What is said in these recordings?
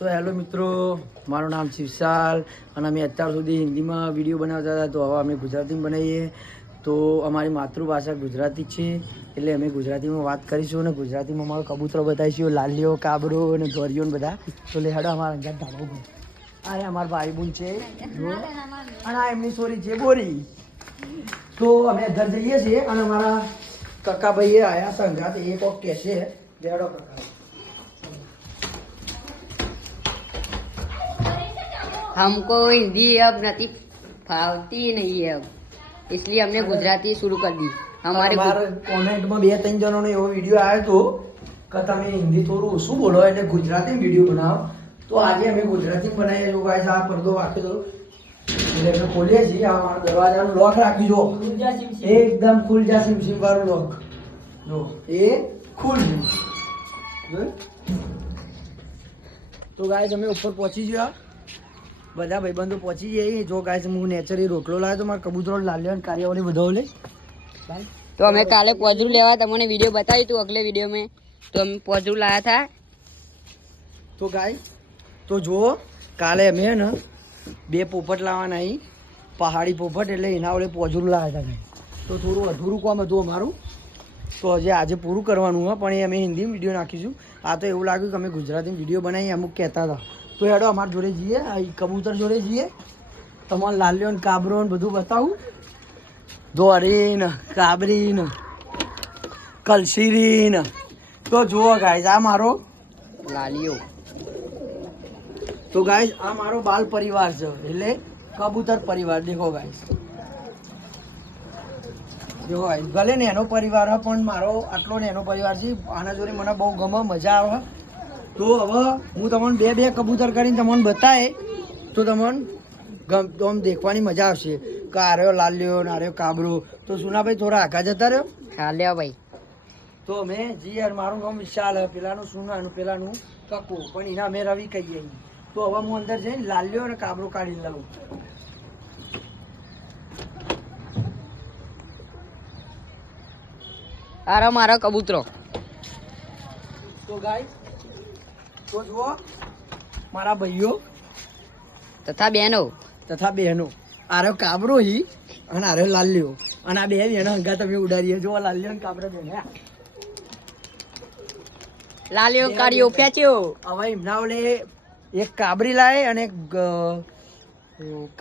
So hello મિત્રો, મારું નામ છે વિશાલ અને અમે અત્યાર સુધી હિન્દીમાં વિડીયો બનાવતા હતા, તો હવે અમે ગુજરાતીમાં બનાવીએ. તો અમારી માતૃભાષા ગુજરાતી છે એટલે અમે ગુજરાતીમાં વાત કરીશું અને ગુજરાતીમાં અમારો કબૂતરો બતાવીશું, લાલીઓ, કાબરો અને ધોરીઓ ને બધા. તો લે હેડો અમારા અંગાત ધાબો. આ અમારા ભાઈ બુન છે અને આ એમની છોરી છે બોરી. તો અમે ઘર જઈએ છીએ અને અમારા કાકા ભાઈએ આવ્યા સંગાત એ કોક કહેશે. હેડો કાકા. हमको हिंदी अब नहीं फावती नहीं है, अब इसलिए हमने गुजराती शुरू कर दी. हमारे કોમેન્ટમાં 2-3 જણોનો એવો વિડીયો આવ્યો હતો કે તમે હિન્દી થોડું ઓછું બોલો એટલે ગુજરાતીમાં વિડીયો બનાવો. તો આજે અમે ગુજરાતીમાં બનાવીએ છીએ. ગાઈસ આ પડદો વાંક્યો તો એટલે અમે ખોલીએ છીએ. આ મારા દરવાજાનો લોક રાખી જો એકદમ ખુલ જા સિમ વાળું લોક જો એ ખુલ જો. તો ગાઈસ અમે ઉપર પહોંચી ગયા, બધા ભાઈબંધો પહોંચી જઈએ. જો ગાઈસ હું નેચરલી રોટલો લાવ્યો તો મારા કબૂતરો લાલ્યો અને કાર્યવાળી બધા લે. तो हमें काले पोजरू लेवा तमने वीडियो बताई तू अगले वीडियो में. तो हम पोजरू लाया था. તો ગાય તો જુઓ કાલે અમે ને 2 પોપટ લાવવાના અહીં, પહાડી પોપટ એટલે એના વડે પોજરું લાવ્યા હતા. તો થોડું અધૂરું કામ હતું અમારું, તો હજી આજે પૂરું કરવાનું હોય, પણ એ અમે હિન્દીમાં વિડીયો નાખીશું. આ તો એવું લાગ્યું કે અમે ગુજરાતીમાં વિડીયો બનાવી અમુક કહેતા હતા. તો હેડો અમારા જોડે જઈએ, કબૂતર જોડે જઈએ, તમારે લાલ્યો ને કાબરો ને બધું બતાવું. દોરીને કાબરીને કલસીરીને. તો જુઓ ગાઈઝ આ મારો लालियो. તો ગાઈઝ આ મારો બાલ પરિવાર છે એટલે કબૂતર પરિવાર. દેખો ગાઈઝ, દેખો ગાઈઝ, ભલે ને એનો પરિવાર હોય પણ મારો આટલો ને એનો પરિવાર છે. આના જોડે મને બહુ ગમે, મજા આવે. તો હવે હું તમને 2 કબૂતર કરીને તમને બતાવે તો તમને આમ દેખવાની મજા આવશે કે આ રહ્યો લાલ્યો ને આ રહ્યો કાબરો. તો સુનાભાઈ થોડા આગા જતા રહ્યો. हाँ ले भाई. તો અમે જી મારું નામ વિશાલ, પેલાનું સુના અને પેલાનું કકુ, પણ એના અમે રવિ કહીએ. તો હવે હું અંદર જઈને લાલ્યો અને કાબરો કાઢી લઉં. आरा मारा कबूतरो. તો ગાઈસ તો જુઓ મારા ભાઈઓ तथा बहनों. તથા બહેનો, આ રહ્યો કાબરો હી અને આ રહ્યો લાલ્યો, અને આ 2 બહેનો હંગા તમે ઉડાડીએ. જો લાલ્યો ને કાબરો બેન. लालियो कारियो फेंच्यो. હવે એમના ઓલે એક કાબરી લાય અને એક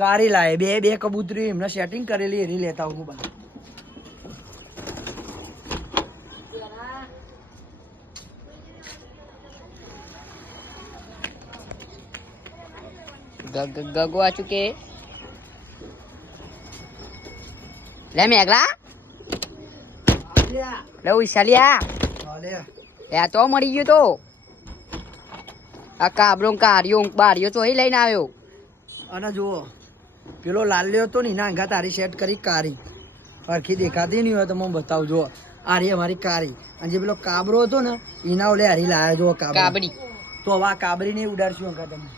કારી લાય, બે કબૂતરી એમને સેટિંગ કરેલી એરી લેતા હું બહાર. गगवा चुके. ले मेघला ले उछलिया. या तो मरी गयो. तो आ काबरो कारियो बारियो तो ही लઈને આવ્યો. અને જુઓ પેલો લાલ્યો હતો ને એના અંગા તારી સેટ કરી કારી, હરખી દેખાતી નહીં હોય તો હું બતાવજો. આ રહી અમારી કારી, અને જે પેલો કાબરો હતો ને એના ઓલે હરી લાયા. જો કાબડી. તો હવે આ કાબરીને ઉડાડશું અંગા તમે.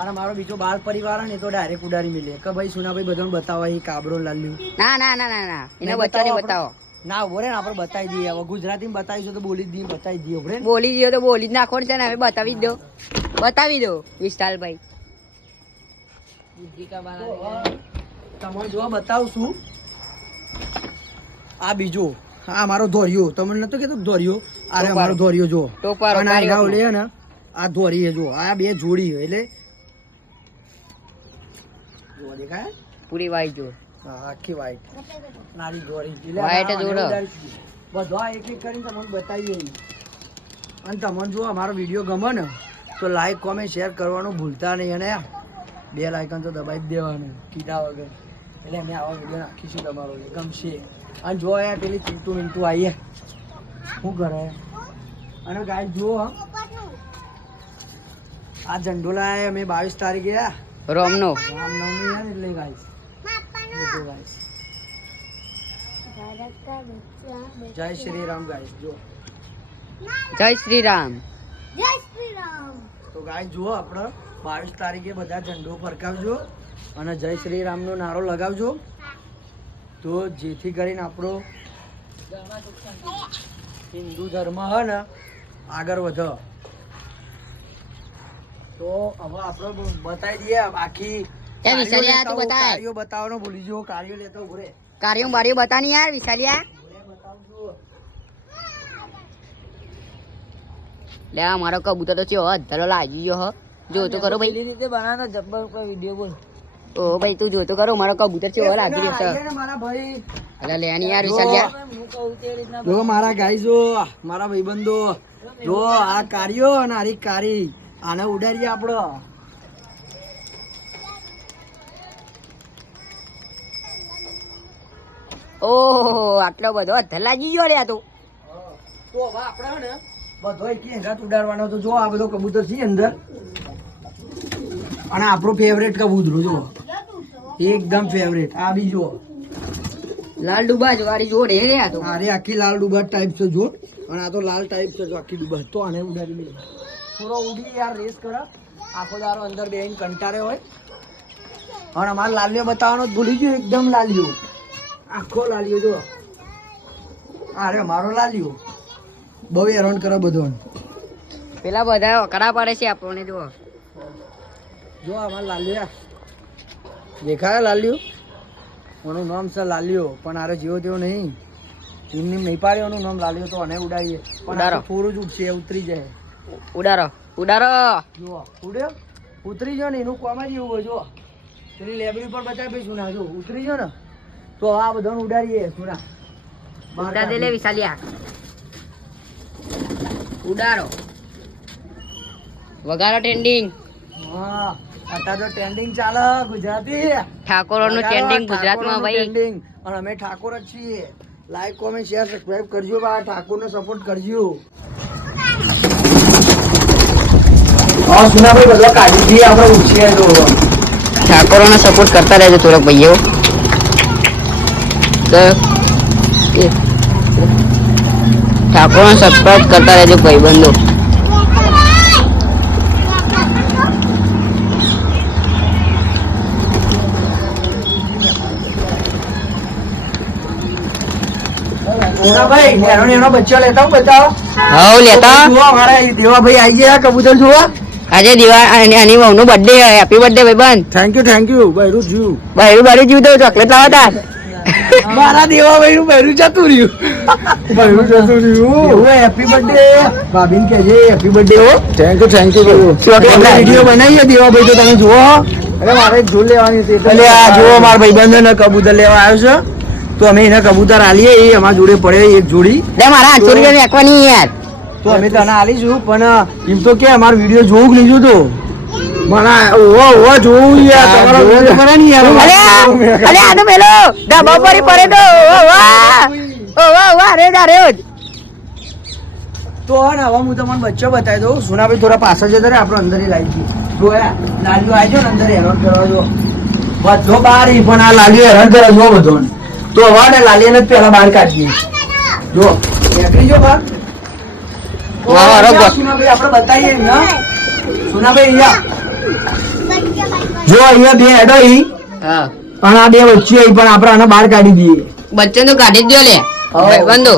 અને મારો બીજો બાળ પરિવાર ને તો ડાયરેક્ટ ઉડાડી મિલે કે ભાઈ સુનાભાઈ બધાને બતાવો એ કાબરો લાલ્યું. ના ના ના ના ના એને બચ્ચાને બતાવો. ના ઉભો રે ને, આપણે બતાવી દઈએ. હવે ગુજરાતીમાં બતાવીશું તો બોલી જ દઈએ, બતાવી દઈએ. ઉભો રે, બોલી દો તો બોલી જ નાખો છે ને. હવે બતાવી દો વિશાલભાઈ. તમને જોવા બતાવશું. આ બીજો આ મારો ધોરિયો, તમને નતો કેતો ધોરિયો? આ રે મારો ધોરિયો જો. ટોપારો અને આ લે ને આ ધોરી જો, આ 2 જોડી એટલે જો દેખાય પૂરી વાઈ જો. હા આખી વ્હાઈટ નારી ધોરી વ્હાઈટ જોડો. બધા એક એક કરીને તમને બતાવીએ. અને તમને જો અમારો વિડીયો ગમે ને તો લાઈક કોમેન્ટ શેર કરવાનું ભૂલતા નહીં, અને 2 લાઇકન તો દબાઈ જ દેવાનું કીધા વગર. એટલે અમે આવા વિડીયો નાખીશું તમારો, ગમશે. અને જો યાર પેલી ચીંટુ મિંટુ આવીએ શું કરે. અને ગાય જુઓ આ ઝંડો લાયા અમે 22 તારીખે રોમનો રામનવમી યાર એટલે ગાઈસ. જય શ્રી રામ ગાઈસ. જો જય શ્રી રામ. તો ગાઈસ જુઓ આપણે 22 તારીખે બધા ઝંડો ફરકાવજો અને જય શ્રી રામનો નારો લગાવજો. તો જેથી કરીને આપણો હિન્દુ ધર્મ હે ને આગળ વધે. તો હવે આપણે બતાવી દઈએ આખી એ વિશાલિયા તું બતાય. કાર્યો બતાવવાનો ભૂલી ગયો, કાર્યો લેતો ઉભરે. કાર્યો બારીઓ બતાની યાર વિશાલિયા. લે આ મારો કબૂતર તો ચેવો અધરો લાગી ગયો હ. જો તો કરો ભાઈ. રીતે બનાવવાનો જબ્બર કોઈ વિડિયો બોલ. ઓ ભાઈ તું જો તો કરો મારો કબૂતર ચેવો લાગી રહ્યો છે. મારા ભાઈ અલા લે ની યાર વિશાલિયા. જો મારા ગાઈ જો મારા ભાઈબંધો જો આ કાર્યો અને આરી કારી આને ઉડાડીએ આપણો. ઓહો આટલો બધો અધર લાગી ગયો લે આ તો. તો હવે આપણે ને બધો એકી હંગાત ઉડાડવાનો. તો જો આ બધો કબૂતર છે અંદર અને આપણું ફેવરેટ કબૂતરું જો એકદમ ફેવરેટ. આ બી જો લાલ ડુબા જ વાળી જોડે લે આ તો. અરે આખી લાલ ડુબા ટાઈપ છે જો, અને આ તો લાલ ટાઈપ છે જો આખી ડુબા. તો આને ઉડાડી દે થોડો ઉડી યાર રેસ કરે આખો દારો અંદર બેહીને કંટાળે હોય. અને અમારે લાલીઓ બતાવવાનો જ ભૂલી ગયો, એકદમ લાલીઓ આખો લાલીઓ જો. અરે મારો લાલીઓ બહુ હેરાન કરે બધો. પેલા બધા અકડા પડે છે આપણને જો. જો અમારે લાલીઓ દેખાય લાલીઓ, એનું નામ છે લાલીઓ, પણ આરે જેવો તેવો નહીં. એમને નહીં પાડ્યો એનું નામ લાલીઓ. તો અને ઉડાડીએ પણ ઉડાડો. થોડું જ ઉડશે, ઉતરી જાય. ઉડારો ઉડારો. જો ઉડ્યો ઉતરી ગયો ને એનું કોમ જ એવું હોય. જો પેલી લેબડી પર બતાવે ભાઈ સુના જો ઉતરી ગયો ને તો આ બધાને ઉડાડીએ સુના. ઉડા દે લે વિશાલિયા. ઉડારો વગાડો ટ્રેન્ડિંગ. હા અત્યારે તો ટ્રેન્ડિંગ ચાલે ગુજરાતી. ઠાકોરોનું ટ્રેન્ડિંગ ગુજરાતમાં ભાઈ. ટ્રેન્ડિંગ અને અમે ઠાકોર જ છીએ. લાઈક કોમેન્ટ શેર સબસ્ક્રાઇબ કરજો. બા ઠાકોરને સપોર્ટ કરજો. હા સુનાભાઈ બધો કાઢી દઈએ આપણે ઉછીએ તો. ઠાકોરોને સપોર્ટ કરતા રહેજો થોડોક ભાઈઓ. ઠાકોરને સબસ્ક્રાઇબ કરતા રહેજો ભાઈબંધો. સુનાભાઈ એનો બચ્ચો લેતા હું બતાવો. હવ લેતા. જુઓ અમારા દેવાભાઈ આવી ગયા કબૂતર જુઓ. આજે આની વહુનો બર્થડે હેપી બર્થડે ભાઈબંધ. થેન્ક યુ બૈરું જીવ. બાયરું બાયરું જીવ તો ચોકલેટ લાવતા. મારા દેવાભાઈ નું બૈરું જતું રહ્યું. બૈરું જતું રહ્યું. હેપી બર્થડે ભાભીને કહેજે હેપી બર્થડે હો. થેન્ક યુ વિડીયો બનાવીએ દેવાભાઈ તો તમે જુઓ. અરે મારે એક ઝૂલ લેવાની હતી એટલે આ જુઓ મારા ભાઈબંધો ને કબૂતર લેવા આવ્યો છે. તો અમે એને કબૂતર આલીએ એ અમારા જોડે પડે એક જોડી. લે મારા 800 રૂપિયા નાખવાની યાર. તો અમે તને આલીશું પણ એમ તો કે અમારો વિડીયો જોવું કે નહીં જોતો. મને ઓહો જોવું યાર તમારો વિડીયો બને ને યાર. અલે આ તો મેલો ડાબા પડી પડે તો વાહ વાહ રે રે. તો ને હવે હું તમને બચ્ચો બતાવી દઉં. સુનાભાઈ થોડા પાછળ જતા રહે આપણે અંદર લાવી દઈએ. જોયા લાલીઓ આવી જો ને અંદર હેરાન કરવા જો બધો બહાર પણ આ લાલીઓ હેરાન કરે જો બધો. તો હવે ને લાલીને પેલા બહાર કાઢીએ. જો નીકળી જો બહાર. સુનાભાઈ આપણે બતાવીએ ને સુનાભાઈ અહીંયા જો અહીંયા બે હેડો ઈ હા અને આ બે વચ્ચે ઈ પણ આપણે આને બહાર કાઢી દઈએ. બચ્ચો તો કાઢી જ દો લે ભાઈબંધો.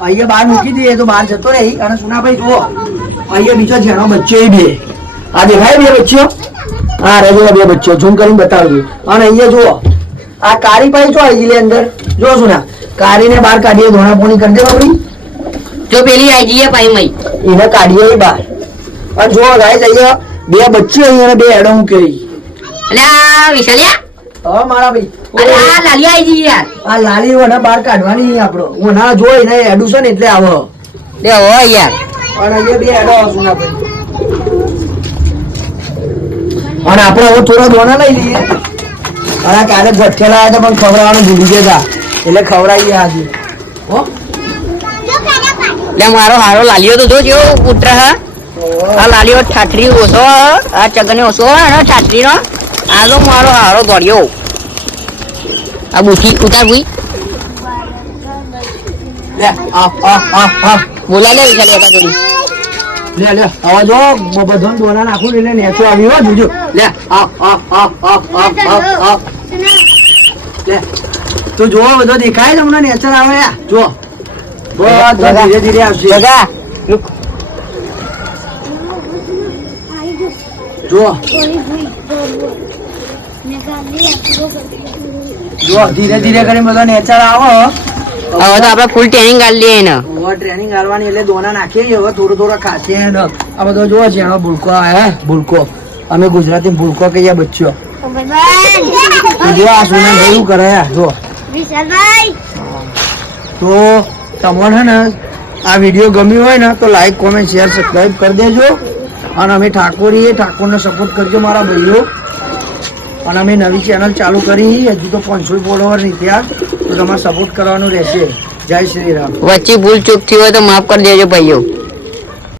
અહીંયા બહાર મૂકી દઈએ તો બહાર જતો રહે. અને સુનાભાઈ જુઓ અહીંયા બીજો જેનો બચ્ચો એ બે આ દેખાય બે બચ્ચો. હા રે જો બે બચ્ચો ઝૂમ કરીને બતાવજો. અને અહીંયા જુઓ આ કારી પાઈ છો આવી અંદર જો સુના કારીને બહાર કાઢીએ ધોણા પોણી કરી દે બાપડી. જો પેલી આઈ જઈએ પાઈ મઈ એને કાઢીએ બહાર. અને જો ગાય જઈએ બે બચ્ચી અહીંયા બે હેડો મૂકે. અલે આ વિશાલિયા. હવે મારા ભાઈ અલે આ લાલી આઈ જઈએ યાર. આ લાલી ઓને બહાર કાઢવાની આપણો ઓના જોઈ ને હેડું છે ને એટલે આવો. લે હો યાર. અને અહીંયા બે હેડો સુના ભાઈ. અને આપણે હવે થોડા દોણા લઈ લઈએ. અને કાલે ભઠ્ઠે લાવ્યા હતા પણ ખવડાવવાનું ભૂલી ગયા એટલે ખવડાવીએ આજે. હો લે મારો હારો લાલિયો તો જો જેવો પુત્ર હા. આ લાલિયો ઠાઠરી ઓછો આ ચગને ઓછો અને ઠાઠરીનો આ તો મારો હારો દોડ્યો. આ બુઠી ઉતાર ભૂઈ લે આ બોલા લે વિચાર થોડી. લે હવે જો બધો દોણા નાખું એટલે નેચો આવી હો જોજો. લે લે તું જો બધો દેખાય તમને નેચર આવે જો ધીરે ધીરે આવશે. જગા જો જો ધીરે ધીરે કરીને બધા નેચર આવો હવે તો આપણે ફૂલ ટ્રેનિંગ કાઢી લઈએ એને હવે ટ્રેનિંગ કરવાની એટલે દોના નાખીએ હવે થોડું થોડું ખાશે ને આ બધો જોવો છે એનો ભૂલકો હે ભૂલકો અમે ગુજરાતી ભૂલકો કહીએ બચ્ચો જો આ સોના ભાઈ કરે જો તો તમને હે ને આ વિડીયો ગમ્યો હોય ને તો લાઈક કોમેન્ટ શેર સબસ્ક્રાઈબ કરી દેજો અને અમે ઠાકોરને સપોર્ટ કરજો મારા ભાઈઓ અને અમે નવી ચેનલ ચાલુ કરી હજુ તો 500 ફોલોવર નહીં થયા તો તમારે સપોર્ટ કરવાનું રહેશે જય શ્રી રામ વચ્ચે ભૂલ ચૂક થઈ હોય તો માફ કરી દેજો ભાઈઓ